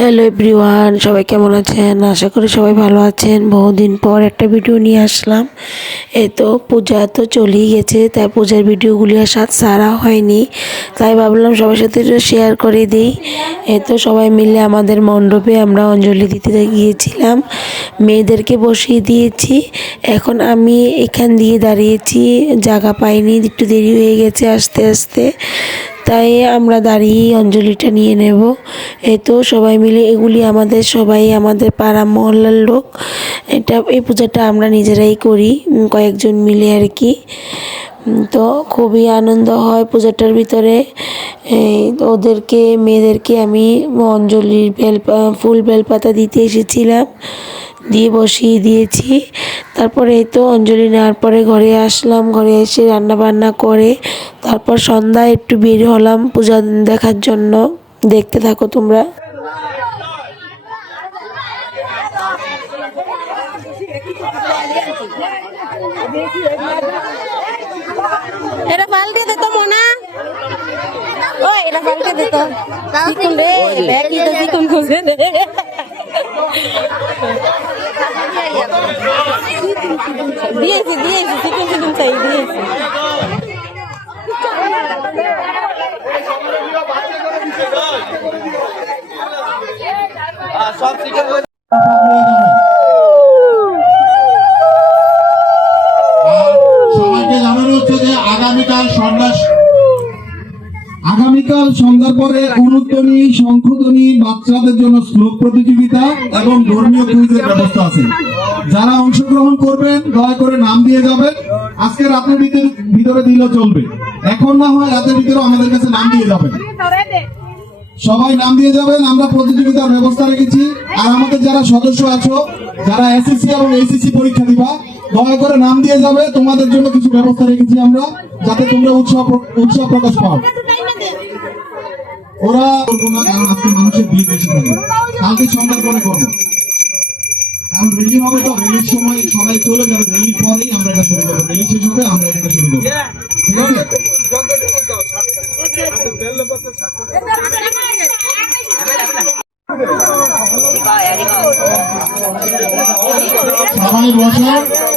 Hello everyone, সবাই কেমন আছেন? আশা করি সবাই ভালো আছেন। বহুদিন পর একটা ভিডিও নিয়ে আসলাম। এই তো পূজা তো চলেই গেছে, তাই পূজার ভিডিওগুলি আর সারা হয়নি, তাই ভাবলাম সবার সাথে একটু শেয়ার করে দিই। এই তো সবাই মিলে আমাদের মণ্ডপে আমরা অঞ্জলি দিতে গিয়েছিলাম, মেয়েদেরকে বসিয়ে দিয়েছি। এখন আমি এখান দিয়ে দাঁড়িয়েছি, জায়গা পাইনি, একটু দেরি হয়ে গেছে আসতে আসতে, তাই আমরা দাঁড়িয়েই অঞ্জলিটা নিয়ে নেব। এই তো সবাই মিলে, এগুলি আমাদের সবাই আমাদের পাড়া মহল্লার লোক। এই পূজাটা আমরা নিজেরাই করি, কয়েকজন মিলে আর কি। তো খুবই আনন্দ হয় পূজাটার ভিতরে। ওদেরকে মেয়েদেরকে আমি অঞ্জলির ফুল বেলপাতা দিতে এসেছিলাম, দিয়ে বসিয়ে দিয়েছি। তারপরে এই তো অঞ্জলি নেওয়ার পরে ঘরে আসলাম, ঘরে এসে রান্না বান্না করে তারপর সন্ধ্যায় একটু বের হলাম পূজা দেখার জন্য। দেখতে থাকো তোমরা। এটা পাল্টে দে তো মোনা, ও এটা পাল্টে দে তো চিকুন রে, ব্যাকি তো চিকুন খুঁজে দে। দিয়েছি চিকুন চিকুন চাই দিয়েছি। সব চিকেন সবাইকে জানানো হচ্ছে যে আগামীকাল সন্ধ্যার পরে অনুধ্বনি, শঙ্খধ্বনি, বাচ্চাদের জন্য শ্লোক প্রতিযোগিতা এবং ধর্মীয় কুইজের ব্যবস্থা আছে। যারা অংশগ্রহণ করবেন দয়া করে নাম দিয়ে যাবেন। আজকে রাতের ভিতরে দিলেও চলবে, এখন না হয় রাতের ভিতরে আমাদের কাছে নাম দিয়ে যাবেন। সবাই নাম দিয়ে যাবেন। আমরা প্রতিযোগিতার ব্যবস্থা রেখেছি। আর আমাদের যারা সদস্য আছো, যারা এসএসসি এবং এইচএসসি পরীক্ষা দিবা, দয়া করে নাম দিয়ে যাবে। তোমাদের জন্য কিছু ব্যবস্থা রেখেছি আমরা, যাতে তোমরা উৎসাহ প্রকাশ পাও। ওরা করবো না, কারণ আজকে মানুষের ভিড় বেশি থাকে। কালকে সন্ধ্যার পরে করবো, কারণ রেলি হবে, তো রেলির সময় সবাই চলে যাবে। রেলির পরেই আমরা এটা শুরু করবো, রেলি শেষ হবে আমরা এটা শুরু করবো, ঠিক আছে? সবাই বসে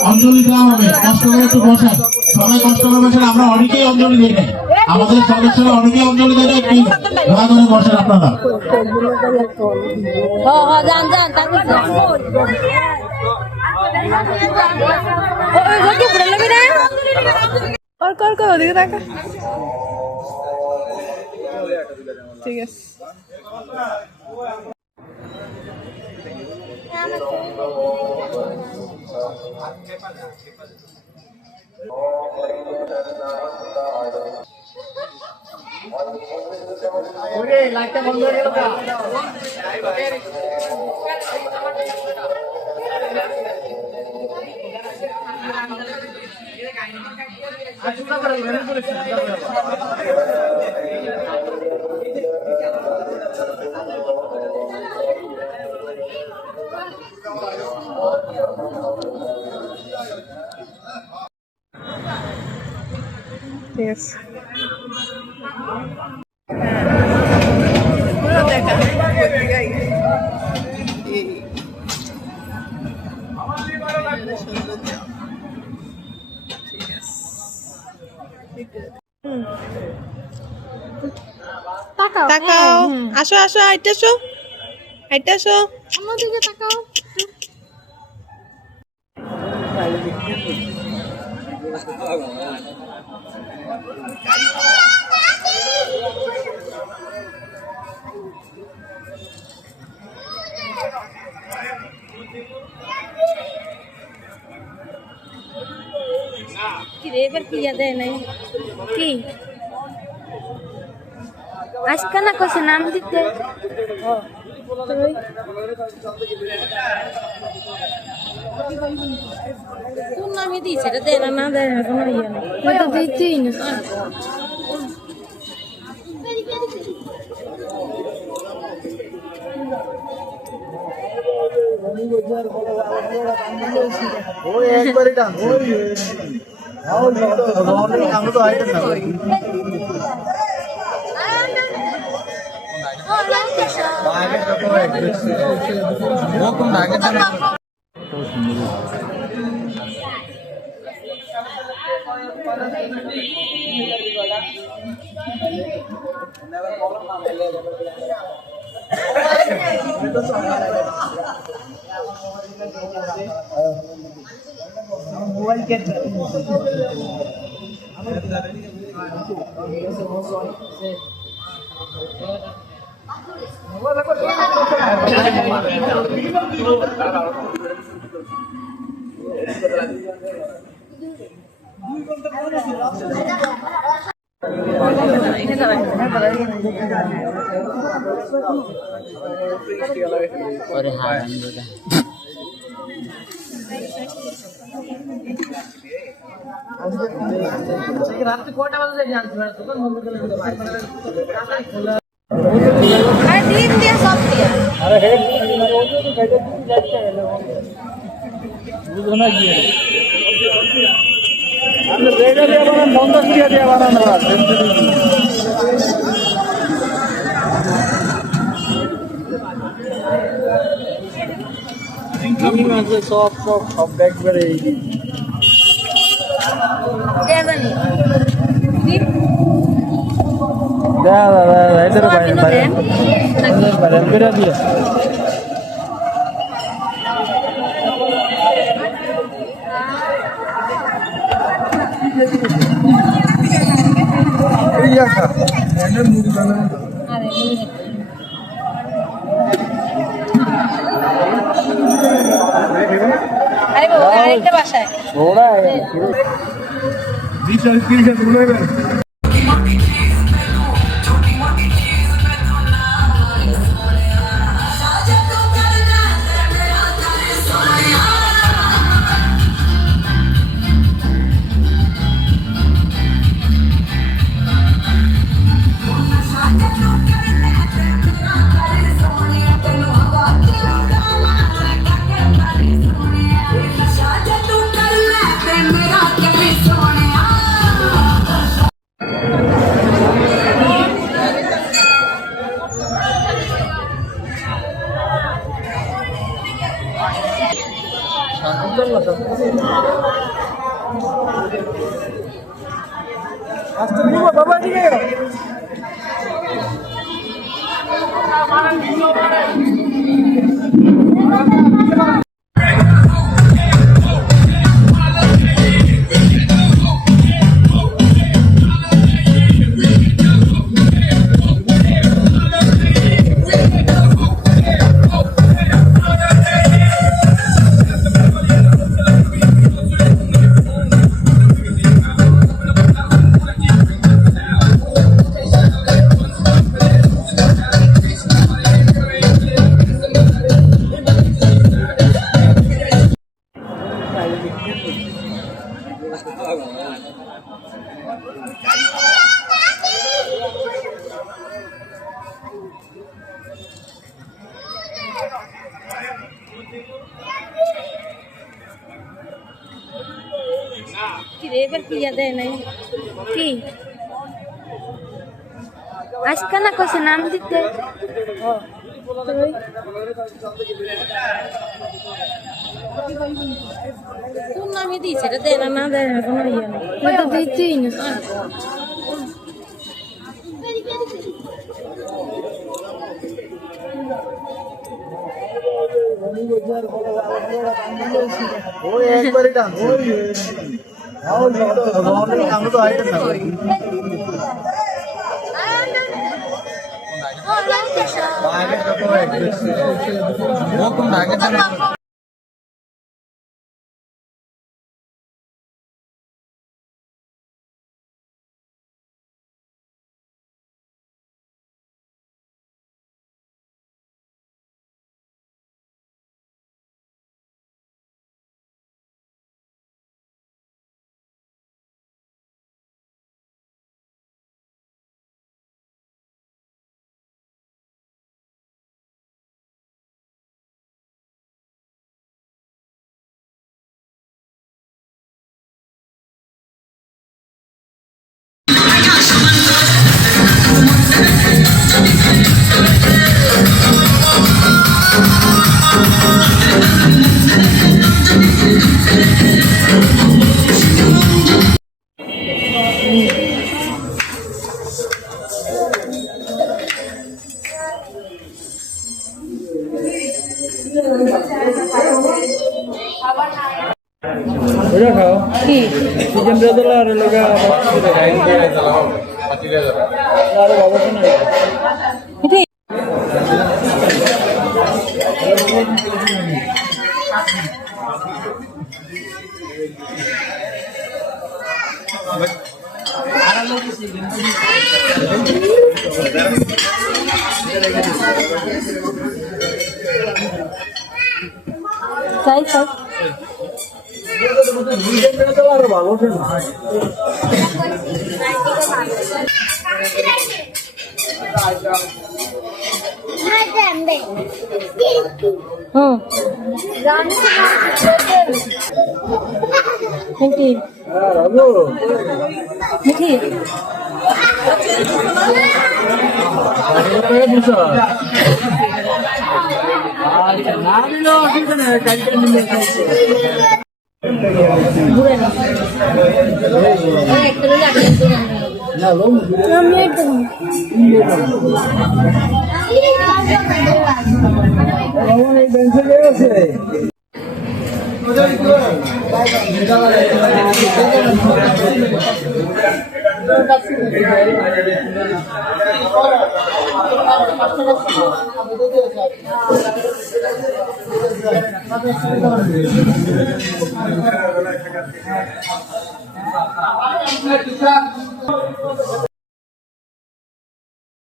অঞ্জলি দেওয়া হবে, কষ্ট করে একটু বসেন। সবাই কষ্ট করে বসেন, আমরা অনেকেই অঞ্জলি দিই নাই, আমাদের সদস্যরা অনেকেই অঞ্জলি দেয়, একটু দয়া করে বসেন আপনারা। ঠিক আছে। লাইটটা বন্ধ হয়ে গেল। Yes. তাকাও, আসো আসো, হাইটে আসো, হাইটে আসো, আমার দিকে তাকাও। কি রে, এবার কি দেয় নাই কি আজকে না কছে নাম দিতে কোন নামে দিয়েছে, এটা দেয় না দেয় না, কোনো ইয়ে নেই, তো দিতেই না। ওই একবারই ডান্স আমরা তো আইটেম না আরে ডিম দিয়ে সব দিয়ে সব একবারে কে জানি ডিম এদের বাইরে বাইরে দিয়ে আরে বাবা আরেকটা বাসায় ওরা বাবা দিকে কি রে এবার কি দেয় নাই কি আজকে না কইছে নাম দিতে তোর নামই দিয়েছে এটা দেয় না দেয় না কোনো ইয়ে নেই তো দিতেই না ওই একবারই ডান্স আমরা তো আইটেম না আগে তো আগে কি চিকেন রেজালা আর লগা আরো বাবা শোনা এটাই চাই চাই চিকেন রেজালা আর বাবা শোনা হুম মিঠি রাজু মিঠি আচ্ছা না দিলেও অসুবিধা নেই কালকে নিয়ে খাইছে ঘুরে না এই বেঞ্চে গেছে